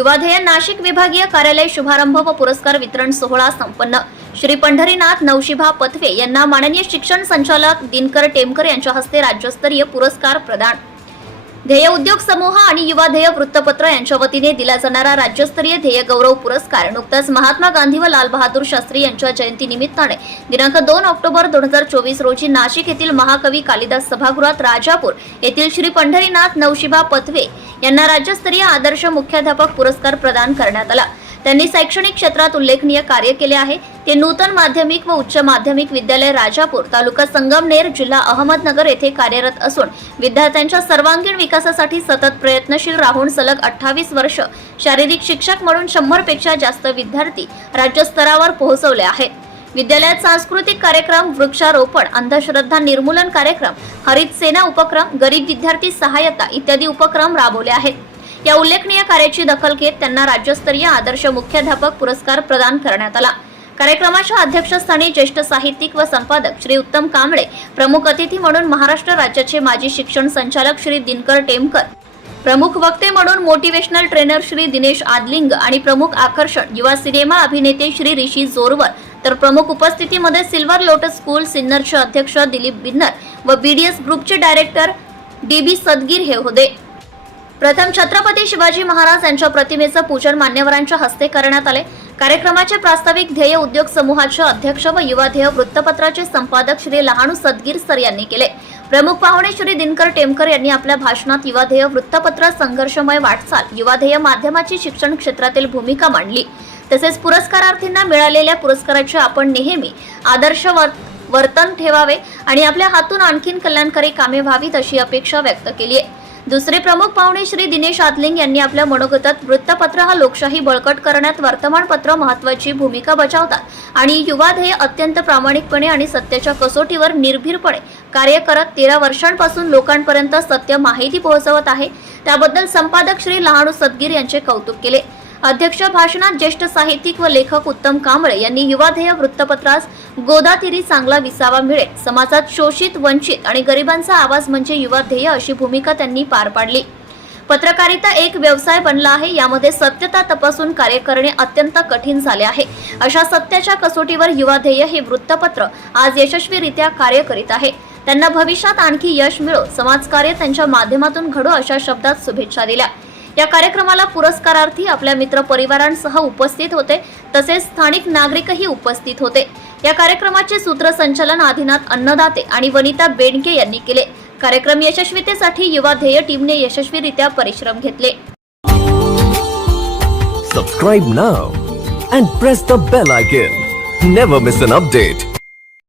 युवाध्येय नाशिक विभागीय कार्यालय शुभारंभ व पुरस्कार वितरण सोहळा संपन्न. श्री पंढरीनाथ नवशिभा पथवे यांना माननीय शिक्षण संचालक दिनकर टेमकर यांच्या हस्ते राज्यस्तरीय पुरस्कार प्रदान. ध्येय उद्योग समूह आणि युवा ध्येय वृत्तपत्र यांच्या वतीने दिला जाणारा राज्यस्तरीय ध्येय गौरव पुरस्कार नुकताच महात्मा गांधी व लालबहादूर शास्त्री यांच्या जयंती निमित्ताने दिनांक दोन ऑक्टोबर दोन हजार चोवीस रोजी नाशिक येथील महाकवी कालिदास सभागृहात राजापूर येथील श्री पंढरीनाथ नवशिबा पथवे यांना राज्यस्तरीय आदर्श मुख्याध्यापक पुरस्कार प्रदान करण्यात आला. त्यांनी शैक्षणिक क्षेत्रात उल्लेखनीय कार्य केले आहे. ते नूतन माध्यमिक व उच्च माध्यमिक विद्यालय राजापूर तालुका संगमनेर जिल्हा अहमदनगर येथे कार्यरत असून विद्यार्थ्यांच्या सर्वांगीण विकासासाठी सतत प्रयत्नशील राहून सलग अठ्ठावीस वर्ष शारीरिक शिक्षक म्हणून शंभरपेक्षा जास्त विद्यार्थी राज्यस्तरावर पोहोचवले आहेत. विद्यालयात सांस्कृतिक कार्यक्रम वृक्षारोपण अंधश्रद्धा निर्मूलन कार्यक्रम हरित सेना उपक्रम गरीब विद्यार्थी सहायता इत्यादी उपक्रम राबवले आहेत. या उल्लेखनीय कार्याची दखल घेत त्यांना राज्यस्तरीय आदर्श मुख्याध्यापक पुरस्कार प्रदान करण्यात आला. कार्यक्रमाच्या अध्यक्षस्थानी ज्येष्ठ साहित्यिक व संपादक श्री उत्तम कांबळे प्रमुख अतिथी म्हणून महाराष्ट्र राज्याचे माजी शिक्षण संचालक श्री दिनकर टेमकर प्रमुख वक्ते म्हणून मोटिवेशनल ट्रेनर श्री दिनेश आदलिंग आणि प्रमुख आकर्षण युवा सिनेमा अभिनेते श्री ऋषी जोरवर तर प्रमुख उपस्थितीमध्ये सिल्वर लोटस स्कूल सिन्नरचे अध्यक्ष दिलीप बिन्नर व बीडीएस ग्रुपचे डायरेक्टर डी बी सदगीर हे होते. प्रथम छत्रपती शिवाजी महाराज यांच्या प्रतिमेचं पूजन मान्यवरांच्या हस्ते करण्यात आले. कार्यक्रमाचे प्रास्ताविक ध्येय उद्योग समूहाचे अध्यक्ष व युवा ध्येय वृत्तपत्राचे संपादक श्री लहानू सदगीर सर यांनी केले. प्रमुख पाहुणे श्री दिनकर टेमकर यांनी आपल्या भाषणात युवा ध्येय वृत्तपत्र संघर्षमय वाटचाल युवा ध्येय माध्यमाची शिक्षण क्षेत्रातील भूमिका मांडली. तसेच पुरस्कारार्थींना मिळालेल्या पुरस्काराचे आपण नेहमी आदर्श वर्तन ठेवावे आणि आपल्या हातून आणखीन कल्याणकारी कामे व्हावीत अशी अपेक्षा व्यक्त केली आहे. दुसरे प्रमुख पाहुणे श्री दिनेश आदलिंग यांनी आपल्या मनोगतात वृत्तपत्र हा लोकशाही बळकट करण्यात वर्तमानपत्र महत्वाची भूमिका बजावतात आणि युवा ध्येय अत्यंत प्रामाणिकपणे आणि सत्याच्या कसोटीवर निर्भीरपणे कार्य करत तेरा वर्षांपासून लोकांपर्यंत सत्य माहिती पोहोचवत आहे. त्याबद्दल संपादक श्री लहानू सदगीर यांचे कौतुक केले. अध्यक्ष भाषणात ज्येष्ठ साहित्यिक व लेखक उत्तम कांबळे यांनी युवाधेय वृत्तपत्रास गोदातिरी चांगला विसावा मिळेल. समाजात शोषित वंचित आणि गरिबांचा आवाज म्हणजे युवा ध्येय अशी भूमिका त्यांनी पार पाडली. पत्रकारिता एक व्यवसाय बनला आहे. यामध्ये सत्यता तपासून कार्य करणे अत्यंत कठीण झाले आहे. अशा सत्याच्या कसोटीवर युवाध्येय हे वृत्तपत्र आज यशस्वीरित्या कार्य करीत आहे. त्यांना भविष्यात आणखी यश मिळो. समाजकार्य त्यांच्या माध्यमातून घडो अशा शब्दात शुभेच्छा दिल्या. या कार्यक्रमाला पुरस्कारार्थी आपल्या मित्र परिवारांसह उपस्थित होते. तसेच स्थानिक नागरिकही उपस्थित होते. या कार्यक्रमाचे सूत्रसंचालन आदिनाथ अन्नदाते आणि वनिता बेणके यांनी केले. कार्यक्रम यशस्वीतेसाठी युवा ध्येय टीमने यशस्वीरित्या परिश्रम घेतले. Subscribe now and press the bell icon never miss an update